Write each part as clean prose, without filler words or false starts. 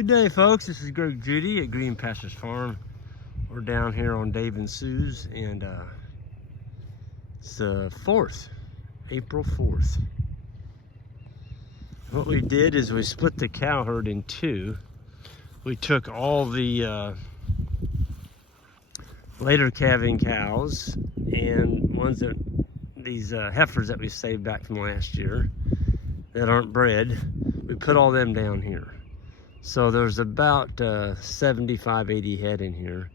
Good day, folks. This is Greg Judy at Green Pastures Farm. We're down here on Dave and Sue's, and it's the 4th, April 4th. What we did is we split the cow herd in two. We took all the later calving cows and ones that these heifers that we saved back from last year that aren't bred. We put all them down here. So there's about 75, 80 head in here.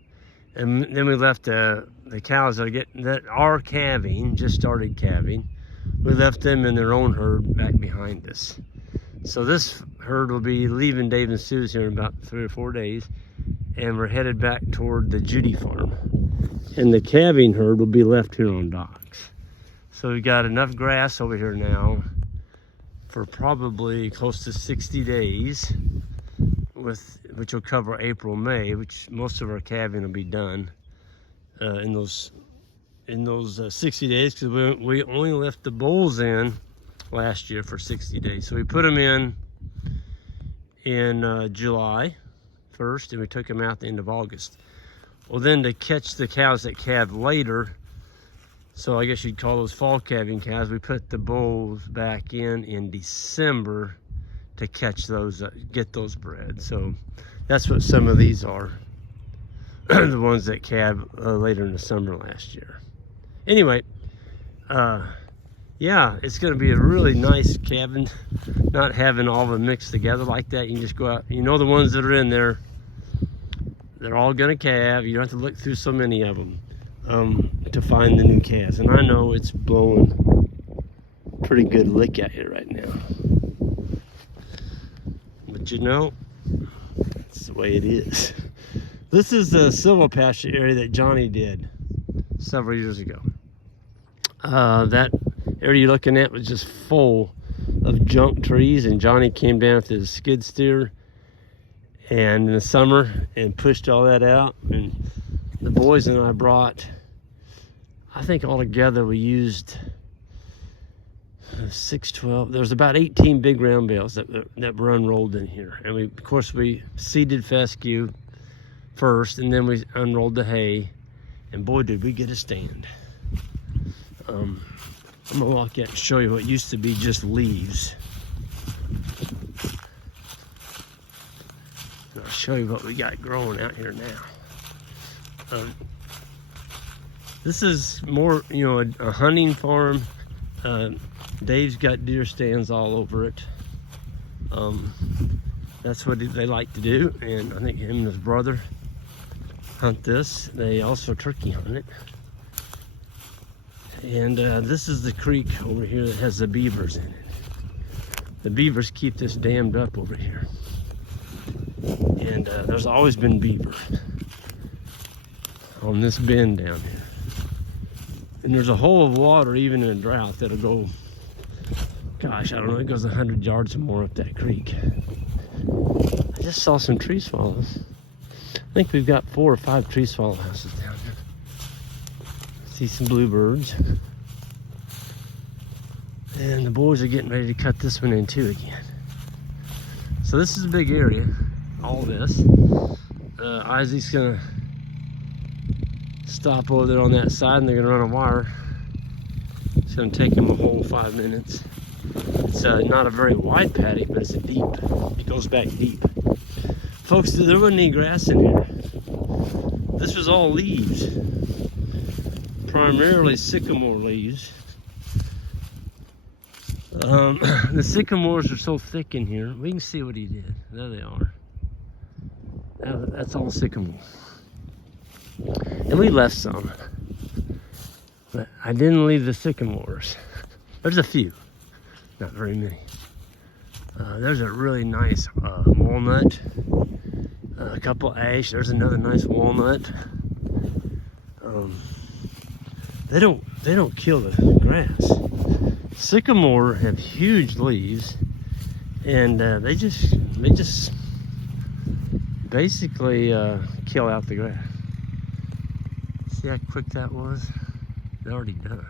And then we left the cows that are calving, just started calving. We left them in their own herd back behind us. So this herd will be leaving Dave and Sue's here in about 3 or 4 days, and we're headed back toward the Judy farm. And the calving herd will be left here on docks. So we've got enough grass over here now for probably close to 60 days, which will cover April, May, which most of our calving will be done in those 60 days, because we only left the bulls in last year for 60 days. So we put them in July 1st, and we took them out at the end of August. Well, then to catch the cows that calve later, so I guess you'd call those fall calving cows, we put the bulls back in December to catch those, get those bred. So that's what some of these are, the ones that calved later in the summer last year. Anyway, yeah, it's going to be a really nice calving, not having all of them mixed together like that. You can just go out, you know, the ones that are in there, they're all going to calve. You don't have to look through so many of them to find the new calves. And I know it's blowing pretty good lick at you right now. But you know, it's the way it is. This is the silver pasture area that Johnny did several years ago. That area you're looking at was just full of junk trees, and Johnny came down with his skid steer and in the summer and pushed all that out. And the boys and I brought, I think altogether we used 612. There's about 18 big round bales that were unrolled in here, and of course we seeded fescue first, and then we unrolled the hay, and boy did we get a stand. I'm gonna walk out and show you what used to be just leaves. And I'll show you what we got growing out here now. This is more, you know, a hunting farm. Dave's got deer stands all over it. That's what they like to do, and I think him and his brother hunt this. They also turkey hunt it. And this is the creek over here that has the beavers in it. The beavers keep this dammed up over here. And there's always been beaver on this bend down here. And there's a hole of water, even in a drought, that'll go, gosh, I don't know, it goes 100 yards or more up that creek. I just saw some tree swallows. I think we've got 4 or 5 tree swallow houses down here. See some bluebirds. And the boys are getting ready to cut this one in too again. So this is a big area, all this. Isaac's gonna stop over there on that side, and they're gonna run a wire. It's gonna take them a whole 5 minutes. It's not a very wide paddock, but it's a deep. It goes back deep. Folks, there wasn't any grass in here. This was all leaves. Primarily sycamore leaves. The sycamores are so thick in here. We can see what he did. There they are. That's all sycamore. And we left some, but I didn't leave the sycamores. There's a few, not very many. There's a really nice walnut, a couple ash. There's another nice walnut. They don't kill the grass. Sycamore have huge leaves, and they just basically kill out the grass. See how quick that was? They're already done.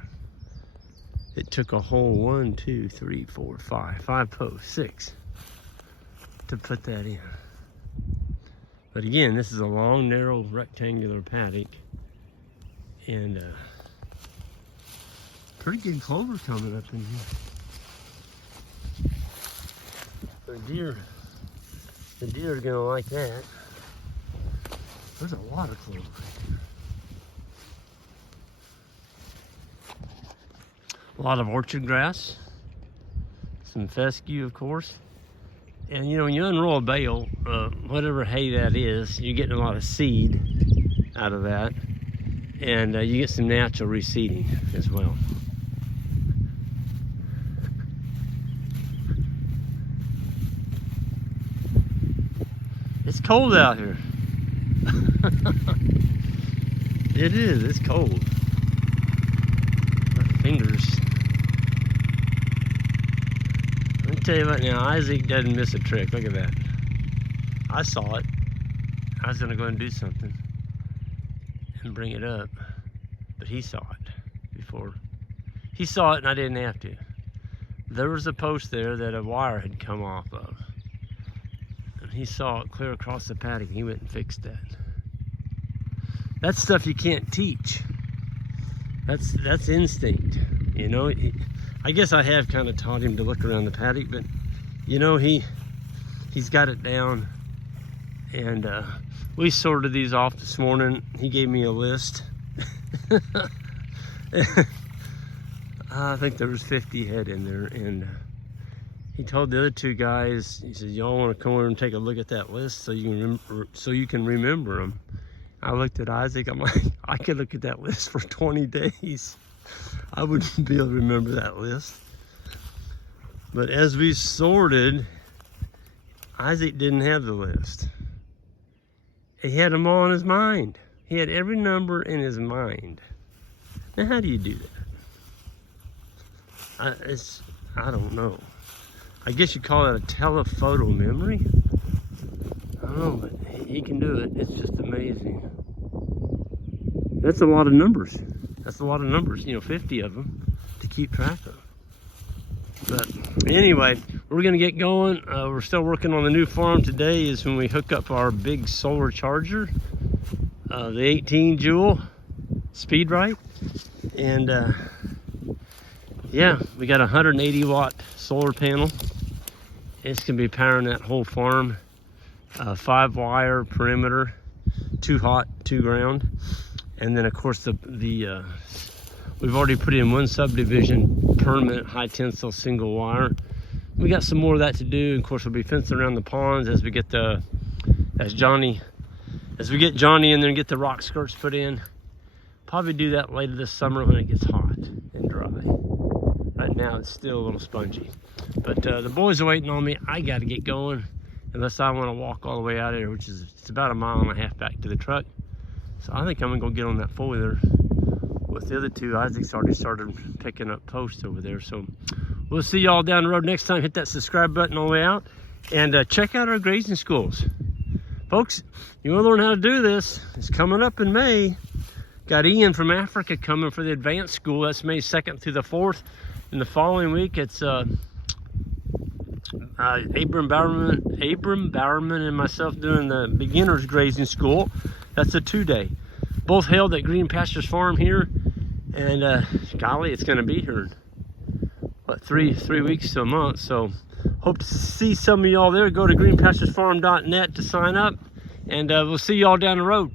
It took a whole 1, 2, 3, 4, 5 posts, 6 to put that in. But again, this is a long, narrow, rectangular paddock. And pretty good clover coming up in here. The deer are gonna like that. There's a lot of clover right here. A lot of orchard grass, some fescue, of course. And you know, when you unroll a bale, whatever hay that is, you're getting a lot of seed out of that. And you get some natural reseeding as well. It's cold out here. It is, it's cold. My fingers. Let me tell you what now, Isaac doesn't miss a trick. Look at that. I saw it. I was gonna go and do something and bring it up, but he saw it before. He saw it and I didn't have to. There was a post there that a wire had come off of. And he saw it clear across the paddock and he went and fixed that. That's stuff you can't teach. That's instinct, you know. I guess I have kind of taught him to look around the paddock, but you know, he's got it down. And we sorted these off this morning. He gave me a list. I think there was 50 head in there, and he told the other two guys, he said, y'all want to come over and take a look at that list so you can remember them. I looked at Isaac, I'm like, I could look at that list for 20 days. I wouldn't be able to remember that list. But as we sorted, Isaac didn't have the list. He had them all in his mind. He had every number in his mind. Now, how do you do that? I don't know. I guess you call it a telephoto memory. I don't know, but he can do it. It's just amazing. That's a lot of numbers. That's a lot of numbers, you know, 50 of them to keep track of. But anyway, we're gonna get going. We're still working on the new farm. Today is when we hook up our big solar charger, the 18 joule speed right. And yeah, we got a 180 watt solar panel. It's gonna be powering that whole farm. 5 wire perimeter, 2 hot, 2 ground. And then of course we've already put in one subdivision, permanent high tensile single wire. We got some more of that to do. Of course, we'll be fencing around the ponds as we get Johnny in there and get the rock skirts put in. Probably do that later this summer when it gets hot and dry. Right now it's still a little spongy. But the boys are waiting on me. I gotta get going, unless I wanna walk all the way out of here, which is, it's about 1.5 miles back to the truck. So I think I'm gonna go get on that four-wheeler with the other two. Isaac's already started picking up posts over there. So we'll see y'all down the road next time. Hit that subscribe button all the way out, and check out our grazing schools. Folks, you wanna learn how to do this, it's coming up in May. Got Ian from Africa coming for the advanced school. That's May 2nd through the 4th. And the following week, it's Abram Bowerman and myself doing the beginner's grazing school. That's a 2-day. Both held at Green Pastures Farm here. And golly, it's gonna be here in, what, three weeks to a month. So hope to see some of y'all there. Go to greenpasturesfarm.net to sign up. And we'll see y'all down the road.